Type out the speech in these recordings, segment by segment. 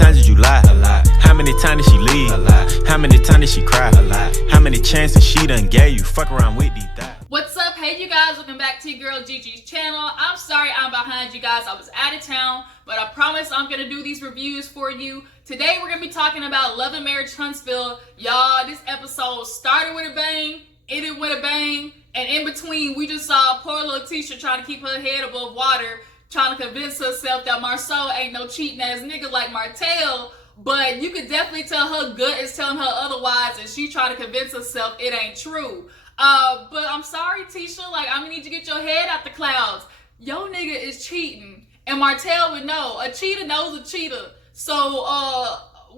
times did you lie? A lot. How many times did she leave? A lot. How many times did she cry? A lot. How many chances she done gave you? Fuck around with these thighs. What's up? Hey you guys, welcome back to your girl Gigi's channel. I'm sorry I'm behind you guys. I was out of town, but I promise I'm gonna do these reviews for you. Today we're gonna be talking about Love and Marriage Huntsville. Y'all, this episode started with a bang, ended with a bang, and in between we just saw poor little Tisha trying to keep her head above water, trying to convince herself that Marsaue ain't no cheating ass nigga like Martell. But you could definitely tell her gut is telling her otherwise, and she trying to convince herself it ain't true. But I'm sorry, Tisha, like, I'm gonna need you to get your head out the clouds. Yo nigga is cheating, and Martell would know. A cheater knows a cheater. So,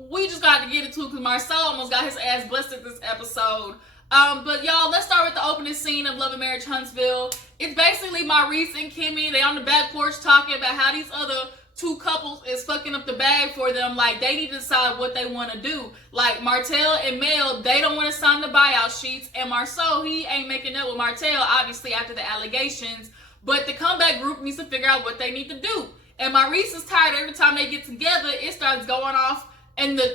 we just got to get into it because Marsaue almost got his ass busted this episode. But y'all, let's start with the opening scene of Love and Marriage Huntsville. It's basically Maurice and Kimmy. They on the back porch talking about how these other two couples is fucking up the bag for them. Like, they need to decide what they want to do. Like, Martell and Mel, they don't want to sign the buyout sheets. And Marsaue, he ain't making up with Martell, obviously, after the allegations. But the comeback group needs to figure out what they need to do. And Maurice is tired every time they get together. It starts going off in the,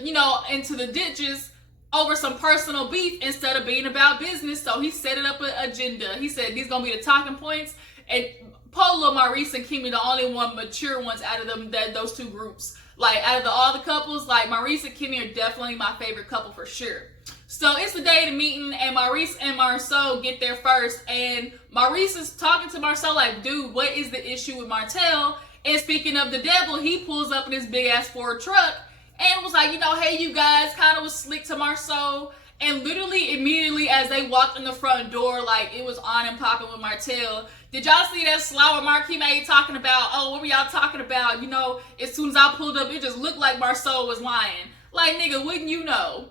into the ditches over some personal beef instead of being about business. So he set it up an agenda. He said these gonna be the talking points. And Polo, Maurice, and Kimmy, the only one mature ones out of them, those two groups. Like, out of all the couples, like, Maurice and Kimmy are definitely my favorite couple for sure. So it's the day of the meeting, and Maurice and Marsaue get there first, and Maurice is talking to Marsaue like, dude, what is the issue with Martell? And speaking of the devil, he pulls up in his big-ass Ford truck and was like, hey, you guys, kind of was slick to Marsaue. And literally, immediately as they walked in the front door, like, it was on and popping with Martell. Did y'all see that slow remark he made talking about, oh, what were y'all talking about? As soon as I pulled up, it just looked like Marsaue was lying. Like, nigga, wouldn't you know?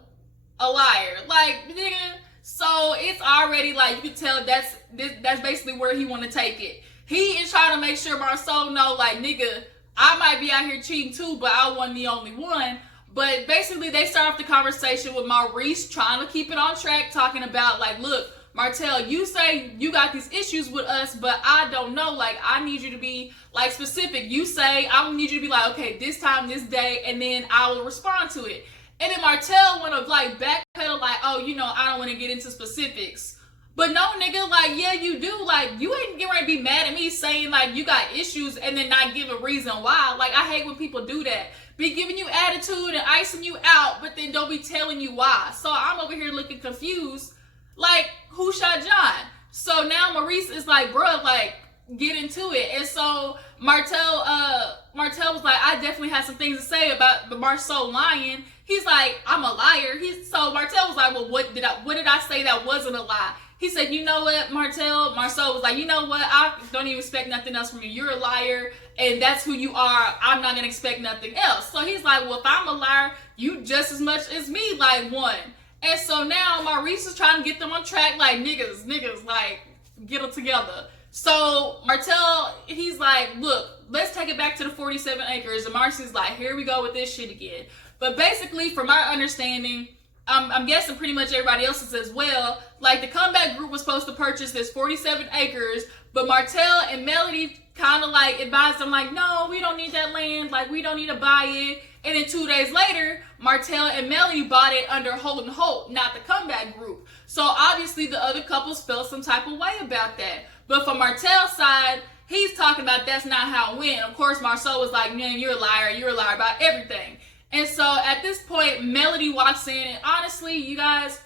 A liar. Like, nigga. So it's already, like, you can tell that's basically where he want to take it. He is trying to make sure Marsaue know, like, nigga, I might be out here cheating too, but I wasn't the only one. But basically, they start off the conversation with Maurice trying to keep it on track, talking about, like, look, Martell, you say you got these issues with us, but I don't know. Like, I need you to be, like, specific. You say, I need you to be like, okay, this time, this day, and then I will respond to it. And then Martell want to, like, backpedal, like, oh, I don't want to get into specifics. But no, nigga, like, yeah, you do. Like, you ain't getting ready to be mad at me saying, like, you got issues and then not give a reason why. Like, I hate when people do that. Be giving you attitude and icing you out, but then don't be telling you why. So I'm over here looking confused. Like, who shot John? So now Maurice is like, bruh, like, get into it. And so Martell was like, I definitely have some things to say about the Marsaue lying. He's like, I'm a liar. So Martell was like, well, what did I say that wasn't a lie? He said, you know what, Martell? Marsaue was like, you know what? I don't even expect nothing else from you. You're a liar, and that's who you are. I'm not gonna expect nothing else. So he's like, well, if I'm a liar, you just as much as me, like, one. And so now Maurice is trying to get them on track, like, niggas, like, get them together. So Martell, he's like, look, let's take it back to the 47 acres. And Maurice is like, here we go with this shit again. But basically, from our understanding, I'm guessing pretty much everybody else's as well, like, the comeback group was supposed to purchase this 47 acres, but Martell and Melody kind of, like, advised them, like, no, we don't need that land, like, we don't need to buy it. And then 2 days later, Martell and Melody bought it under Holt & Holt, not the comeback group. So obviously the other couples felt some type of way about that. But from Martell's side, he's talking about that's not how it went. Of course, Marsaue was like, man, you're a liar about everything. And so at this point, Melody walks in, and honestly, you guys,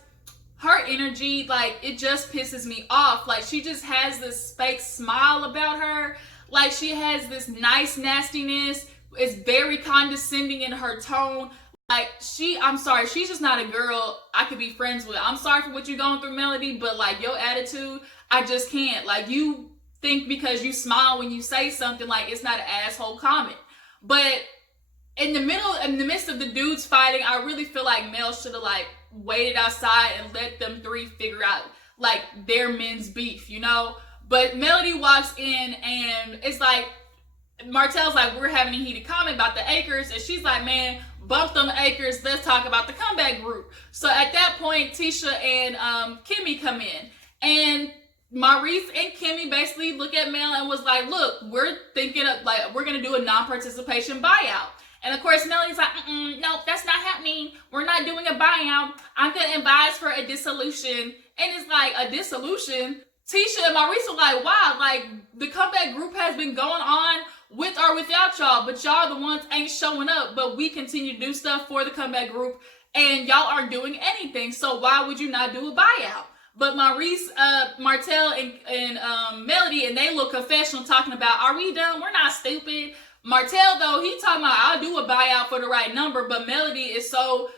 her energy, like, it just pisses me off. Like, she just has this fake smile about her. Like, she has this nice nastiness. It's very condescending in her tone. Like, I'm sorry, she's just not a girl I could be friends with. I'm sorry for what you're going through, Melody, but, like, your attitude, I just can't. Like, you think because you smile when you say something, like, it's not an asshole comment. But in the midst of the dudes fighting, I really feel like Mel should have, like, waited outside and let them three figure out, like, their men's beef, But Melody walks in, and it's like, Martell's like, we're having a heated comment about the acres, and she's like, man, bump them acres, let's talk about the comeback group. So at that point, Tisha and Kimmy come in, and Maurice and Kimmy basically look at Mel and was like, look, we're thinking of, like, we're gonna do a non-participation buyout. And of course, Melody's like, no, that's not happening. We're not doing a buyout. I'm going to advise for a dissolution. And it's like, a dissolution? Tisha and Marisa like, wow, like, the comeback group has been going on with or without y'all, but y'all the ones ain't showing up, but we continue to do stuff for the comeback group, and y'all aren't doing anything, so why would you not do a buyout? But Martell and Melody, and they look confessional talking about, are we done? We're not stupid. Martell, though, he talking about, I'll do a buyout for the right number, but Melody is so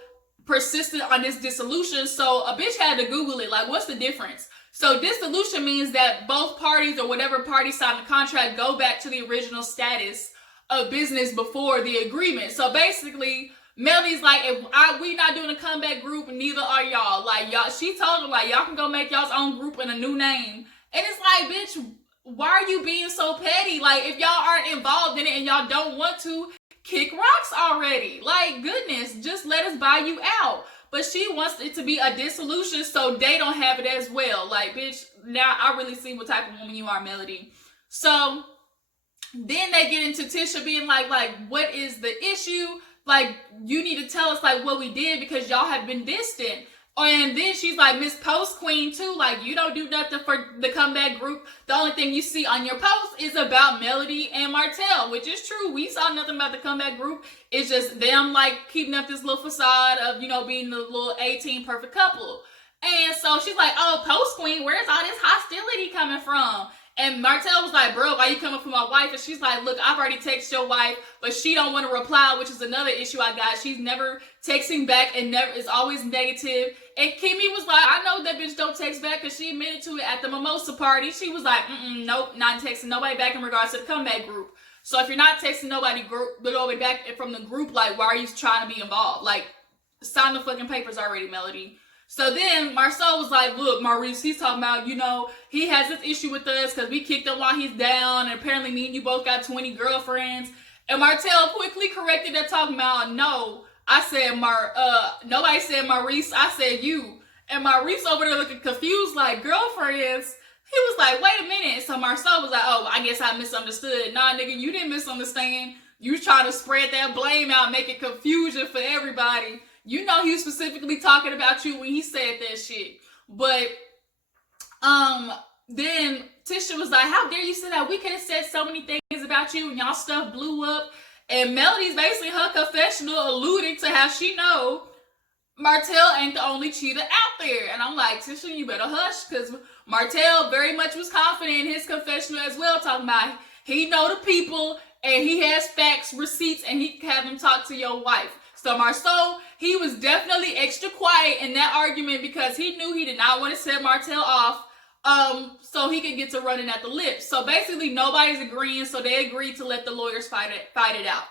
persistent on this dissolution, so a bitch had to Google it, like, what's the difference? So dissolution means that both parties or whatever party signed the contract go back to the original status of business before the agreement. So basically, Melody's like, if we not doing a comeback group, neither are y'all. Like, y'all, she told them, like, y'all can go make y'all's own group and a new name. And it's like, bitch, why are you being so petty? Like, if y'all aren't involved in it and y'all don't want to, kick rocks already. Like, goodness, just let us buy you out. But she wants it to be a dissolution so they don't have it as well. Like, bitch, now I really see what type of woman you are, Melody. So then they get into Tisha being like, what is the issue? Like, you need to tell us, like, what we did because y'all have been distant. And then she's like, Miss Post Queen, too. Like, you don't do nothing for the comeback group. The only thing you see on your post is about Melody and Martell, which is true. We saw nothing about the comeback group. It's just them, like, keeping up this little facade of, you know, being the little 18 perfect couple. And so she's like, oh, Post Queen, where's all this hostility coming from? And Martell was like, bro, why you coming for my wife? And she's like, look, I've already texted your wife, but she don't want to reply, which is another issue I got. She's never texting back and never is always negative. And Kimmy was like, I know that bitch don't text back because she admitted to it at the mimosa party. She was like, nope, not texting nobody back in regards to the comeback group. So if you're not texting nobody back from the group, like, why are you trying to be involved? Like, sign the fucking papers already, Melody. So then Marsaue was like, look, Maurice, he's talking about, you know, he has this issue with us because we kicked him while he's down. And apparently me and you both got 20 girlfriends. And Martell quickly corrected that, talking about, no, I said, nobody said Maurice, I said you. And Maurice over there looking confused, like, girlfriends? He was like, wait a minute. So Marsaue was like, oh, I guess I misunderstood. Nah, nigga, you didn't misunderstand. You trying to spread that blame out, make it confusion for everybody. You know he was specifically talking about you when he said that shit. But then Tisha was like, how dare you say that? We could have said so many things about you and y'all stuff blew up. And Melody's basically her confessional alluding to how she know Martell ain't the only cheater out there. And I'm like, Tisha, you better hush, because Martell very much was confident in his confessional as well, talking about he know the people and he has facts, receipts, and he can have them talk to your wife. So Marsaue, he was definitely extra quiet in that argument because he knew he did not want to set Martell off so he could get to running at the lips. So basically nobody's agreeing, so they agreed to let the lawyers fight it out.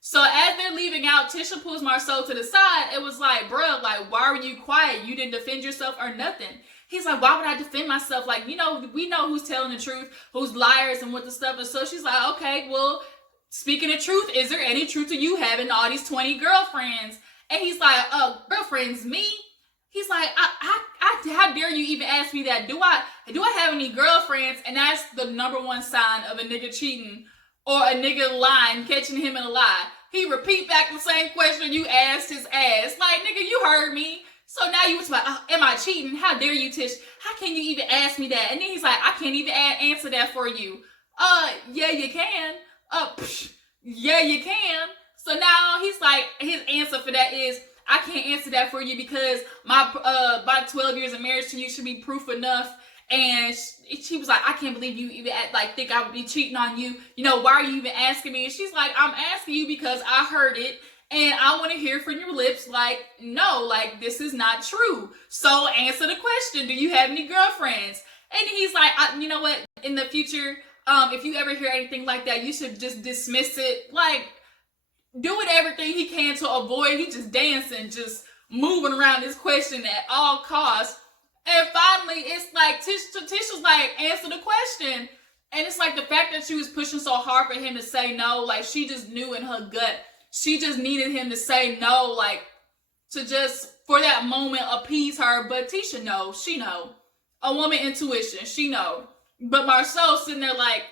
So as they're leaving out, Tisha pulls Marsaue to the side. It was like, bruh, like, why were you quiet? You didn't defend yourself or nothing. He's like, why would I defend myself? Like, you know, we know who's telling the truth, who's liars and what the stuff is. So she's like, okay, well, speaking of truth, is there any truth to you having all these 20 girlfriends? And he's like, girlfriends, me? He's like, how dare you even ask me that? Do I have any girlfriends? And that's the number one sign of a nigga cheating or a nigga lying, catching him in a lie. He repeat back the same question you asked his ass. Like, nigga, you heard me. So now you was like, am I cheating? How dare you, Tish? How can you even ask me that? And then he's like, I can't even answer that for you. Yeah, you can. Yeah, you can. So now he's like, his answer for that is, I can't answer that for you because my 12 years of marriage to you should be proof enough. And she was like, I can't believe you even think I would be cheating on you. You know, why are you even asking me? And she's like, I'm asking you because I heard it and I want to hear from your lips. Like, no, like, this is not true. So answer the question. Do you have any girlfriends? And he's like, you know what? In the future, if you ever hear anything like that, you should just dismiss it. Like, doing everything he can to avoid. He just dancing, just moving around this question at all costs. And finally, it's like Tisha's like, answer the question. And it's like the fact that she was pushing so hard for him to say no, like she just knew in her gut. She just needed him to say no, like to just, for that moment, appease her. But Tisha knows, she know. A woman intuition, she know. But Marsaue sitting there like,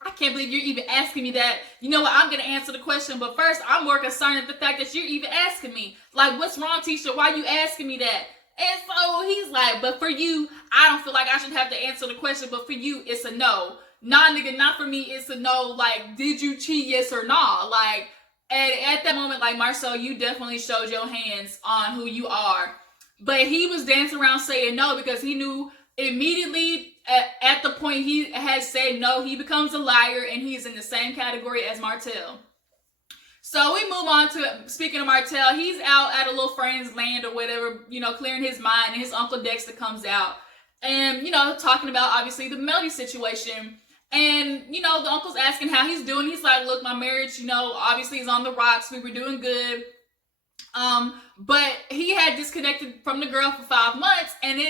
I can't believe you're even asking me that. You know what? I'm going to answer the question. But first, I'm more concerned at the fact that you're even asking me. Like, what's wrong, Tisha? Why are you asking me that? And so he's like, but for you, I don't feel like I should have to answer the question. But for you, it's a no. Nah, nigga, not for me. It's a no. Like, did you cheat? Yes or no? Like, and at that moment, like, Marsaue, you definitely showed your hands on who you are. But he was dancing around saying no because he knew immediately at the point he had said no, he becomes a liar and he's in the same category as Martell. So we move on to, speaking of Martell, he's out at a little friend's land or whatever, you know, clearing his mind, and his Uncle Dexter comes out and, you know, talking about obviously the Melody situation. And, you know, the uncle's asking how he's doing. He's like, look, my marriage, you know, obviously is on the rocks. We were doing good. But he had disconnected from the girl for 5 months, and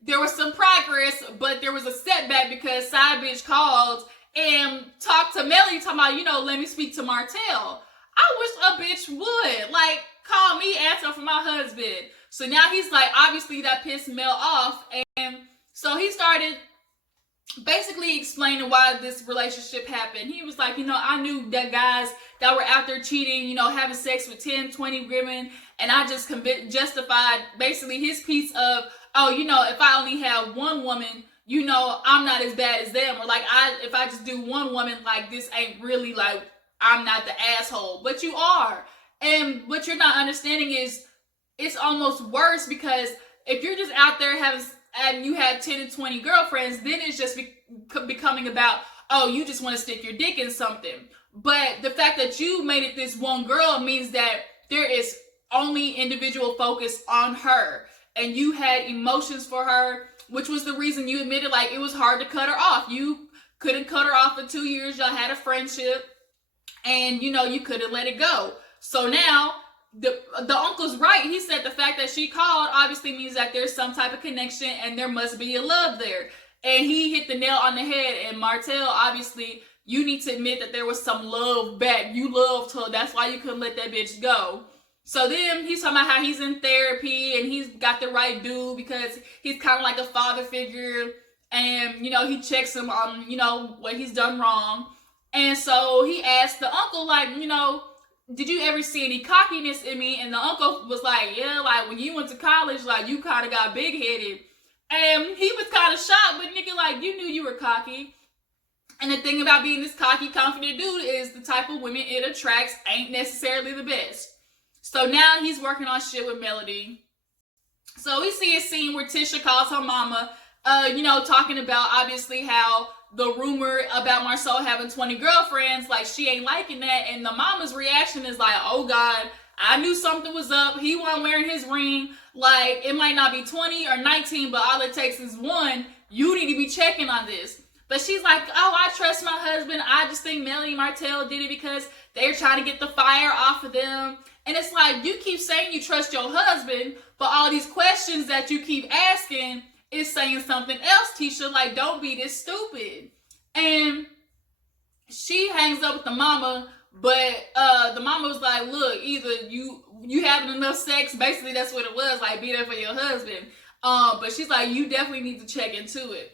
there was some progress, but there was a setback because side bitch called and talked to Melody, talking about, you know, let me speak to Martell. I wish a bitch would, like, call me, asking for my husband. So now he's like, obviously that pissed Mel off, and so he started basically explaining why this relationship happened. He was like, you know, I knew that guys that were out there cheating, you know, having sex with 10, 20 women, and I just justified basically his piece of, oh, you know, if I only have one woman, you know, I'm not as bad as them. Or like, if I just do one woman, like, this ain't really, like, I'm not the asshole. But you are. And what you're not understanding is it's almost worse, because if you're just out there and you have 10 and 20 girlfriends, then it's just becoming about, oh, you just want to stick your dick in something. But the fact that you made it this one girl means that there is only individual focus on her. And you had emotions for her, which was the reason you admitted, like, it was hard to cut her off. You couldn't cut her off for 2 years. Y'all had a friendship, and, you know, you couldn't let it go. So now the uncle's right. He said the fact that she called obviously means that there's some type of connection and there must be a love there. And he hit the nail on the head. And Martell, obviously, you need to admit that there was some love back. You loved her. That's why you couldn't let that bitch go. So then he's talking about how he's in therapy and he's got the right dude because he's kind of like a father figure. And, you know, he checks him on, you know, what he's done wrong. And so he asked the uncle, like, you know, did you ever see any cockiness in me? And the uncle was like, yeah, like, when you went to college, like, you kind of got big-headed. And he was kind of shocked, but nigga, like, you knew you were cocky. And the thing about being this cocky, confident dude is the type of women it attracts ain't necessarily the best. So now he's working on shit with Melody. So we see a scene where Tisha calls her mama, you know, talking about obviously how the rumor about Marsaue having 20 girlfriends, like, she ain't liking that. And the mama's reaction is like, oh God, I knew something was up. He wasn't wearing his ring. Like, it might not be 20 or 19, but all it takes is one. You need to be checking on this. But she's like, oh, I trust my husband. I just think Melody and Martell did it because they're trying to get the fire off of them. And it's like, you keep saying you trust your husband, but all these questions that you keep asking is saying something else, Tisha. Like, don't be this stupid. And she hangs up with the mama, but the mama was like, look, either you having enough sex, basically that's what it was, like, be there for your husband. But she's like, you definitely need to check into it.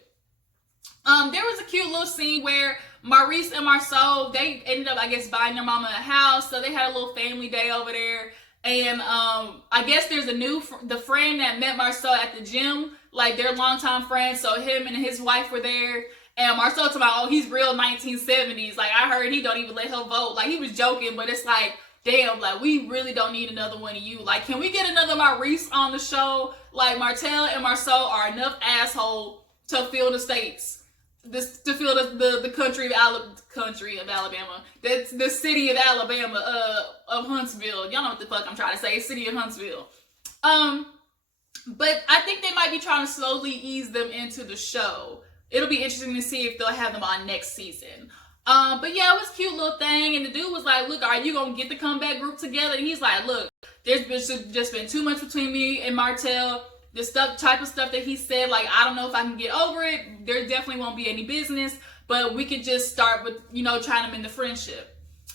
There was a cute little scene where Maurice and Marsaue, they ended up, I guess, buying their mama a house, so they had a little family day over there. And I guess there's the friend that met Marsaue at the gym, like, they're longtime friends, so him and his wife were there. And Marsaue talking about, oh, he's real 1970s. Like, I heard he don't even let her vote. Like, he was joking, but it's like, damn, like, we really don't need another one of you. Like, can we get another Maurice on the show? Like, Martell and Marsaue are enough asshole to fill the states. To fill the country of Alabama. That's the city of Alabama, of Huntsville. Y'all know what the fuck I'm trying to say. City of Huntsville. But I think they might be trying to slowly ease them into the show. It'll be interesting to see if they'll have them on next season. But yeah, it was a cute little thing. And the dude was like, look, are you going to get the comeback group together? And he's like, look, there's just been too much between me and Martell. The type of stuff that he said, like, I don't know if I can get over it. There definitely won't be any business. But we could just start with, you know, trying to mend the friendship.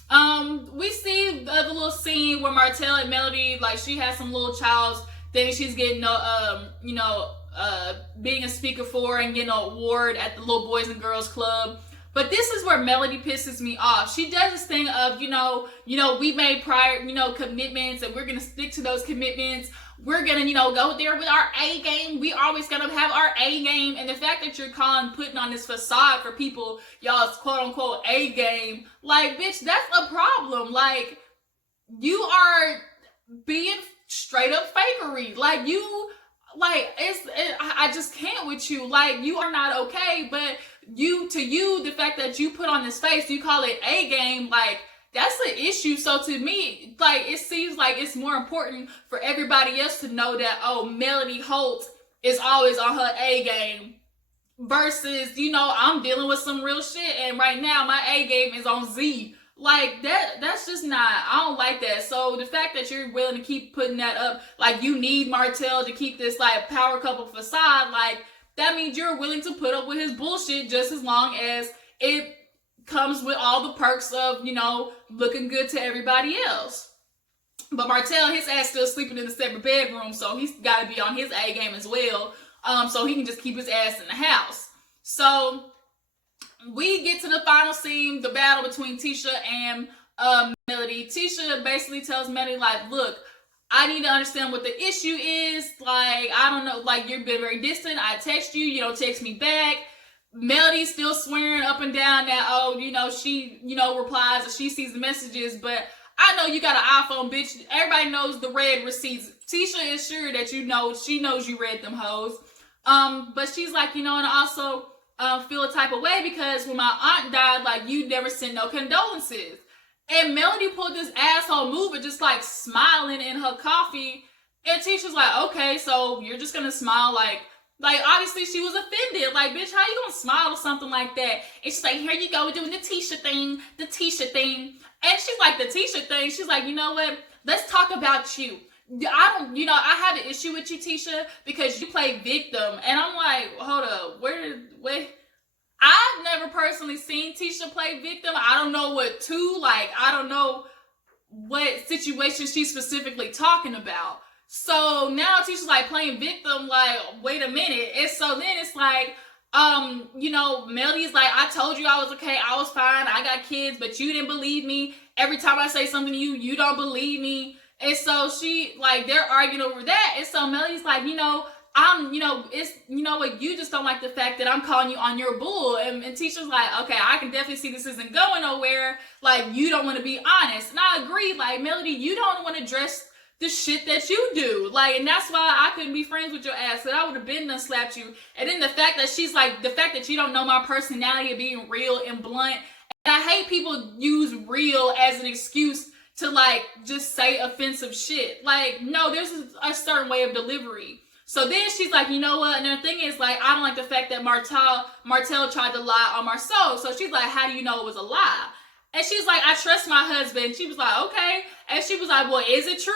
We see the little scene where Martell and Melody, like, she has some little child's thing she's getting, being a speaker for and getting an award at the little Boys and Girls Club. But this is where Melody pisses me off. She does this thing of, we made prior, commitments, and we're going to stick to those commitments. We're going to, go there with our A game. We always got to have our A game. And the fact that you're putting on this facade for people, y'all's quote unquote A game, like, bitch, that's a problem. Like, you are being straight up fakery. Like, I just can't with you. Like, you are not okay, but the fact that you put on this face, you call it A game, like, that's an issue. So to me, like, it seems like it's more important for everybody else to know that, oh, Melody Holt is always on her A game versus, I'm dealing with some real shit, and right now my A game is on Z. Like, that's just not, I don't like that. So the fact that you're willing to keep putting that up, like, you need Martell to keep this, like, power couple facade, like, that means you're willing to put up with his bullshit just as long as it comes with all the perks of, looking good to everybody else. But Martell, his ass still sleeping in the separate bedroom, so he's got to be on his A game as well, so he can just keep his ass in the house. So we get to the final scene, the battle between Tisha and Melody. Tisha basically tells Melody, like, look, I need to understand what the issue is. Like, I don't know, like, you've been very distant. I text you, you don't text me back. Melody's still swearing up and down that, she, replies and she sees the messages, but I know you got an iPhone, bitch. Everybody knows the red receipts. Tisha is sure that she knows you read them hoes. But she's like, and also feel a type of way because when my aunt died, like, you never sent no condolences. And Melody pulled this asshole move of just, like, smiling in her coffee. And Tisha's like, okay, so you're just gonna smile, like, obviously she was offended. Like, bitch, how you gonna smile or something like that? And she's like, here you go, doing the Tisha thing. And she's like, the Tisha thing? She's like, you know what? Let's talk about you. I have an issue with you, Tisha, because you play victim. And I'm like, hold up, wait. I've never personally seen Tisha play victim. I don't know I don't know what situation she's specifically talking about. So now Tisha's like playing victim, like, wait a minute. And so then it's like, Melody's like, I told you I was okay, I was fine, I got kids, but you didn't believe me. Every time I say something to you, you don't believe me. And so they're arguing over that. And so Melody's like, it's, what, you just don't like the fact that I'm calling you on your bull. And Tisha's like, okay, I can definitely see this isn't going nowhere. Like, you don't want to be honest. And I agree, like, Melody, you don't want to address the shit that you do. Like, and that's why I couldn't be friends with your ass. And I would have been done slapped you. And then the fact that she's like, the fact that you don't know my personality of being real and blunt. And I hate people use real as an excuse to, like, just say offensive shit. Like, no, there's a certain way of delivery. So then she's like, you know what? And the thing is, like, I don't like the fact that Martell tried to lie on Marsaue. So she's like, how do you know it was a lie? And she's like, I trust my husband. She was like, okay. And she was like, well, is it true?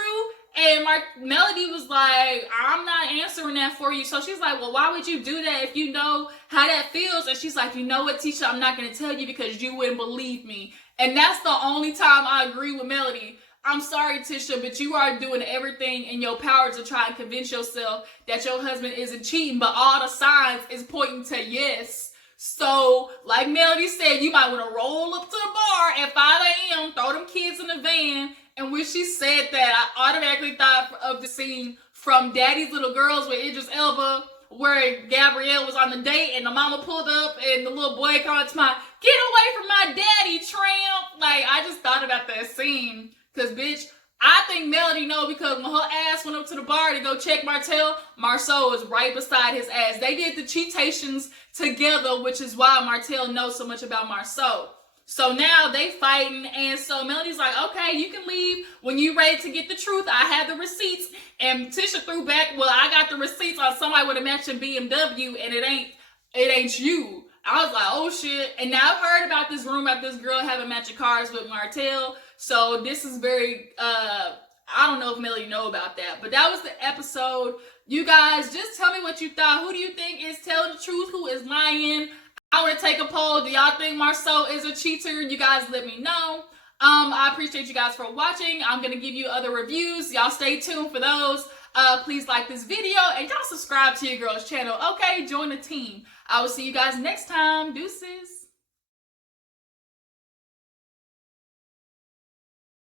And Melody was like, I'm not answering that for you. So she's like, well, why would you do that if you know how that feels? And she's like, you know what, Tisha, I'm not going to tell you because you wouldn't believe me. And that's the only time I agree with Melody. I'm sorry, Tisha, but you are doing everything in your power to try and convince yourself that your husband isn't cheating, but all the signs is pointing to yes. So, like Melody said, you might want to roll up to the bar at 5 a.m., throw them kids in the van. And when she said that, I automatically thought of the scene from Daddy's Little Girls with Idris Elba, where Gabrielle was on the date and the mama pulled up and the little boy called to my, get away from my daddy, tramp. Like, I just thought about that scene. Because, bitch, I think Melody know because when her ass went up to the bar to go check Martell, Marsaue was right beside his ass. They did the cheatations together, which is why Martell knows so much about Marsaue. So now they fighting, and so Melody's like, okay, you can leave when you ready to get the truth. I have the receipts. And Tisha threw back, well, I got the receipts on somebody with a matching BMW, and it ain't you. I was like, oh shit. And now I've heard about this rumor about this girl having matching cars with Martell. So this is very, I don't know if Melody know about that, but that was the episode. You guys, just tell me what you thought. Who do you think is telling the truth? Who is lying? I want to take a poll. Do y'all think Marsaue is a cheater? You guys let me know. I appreciate you guys for watching. I'm going to give you other reviews. Y'all stay tuned for those. Please like this video and y'all subscribe to your girl's channel. Okay, join the team. I will see you guys next time. Deuces.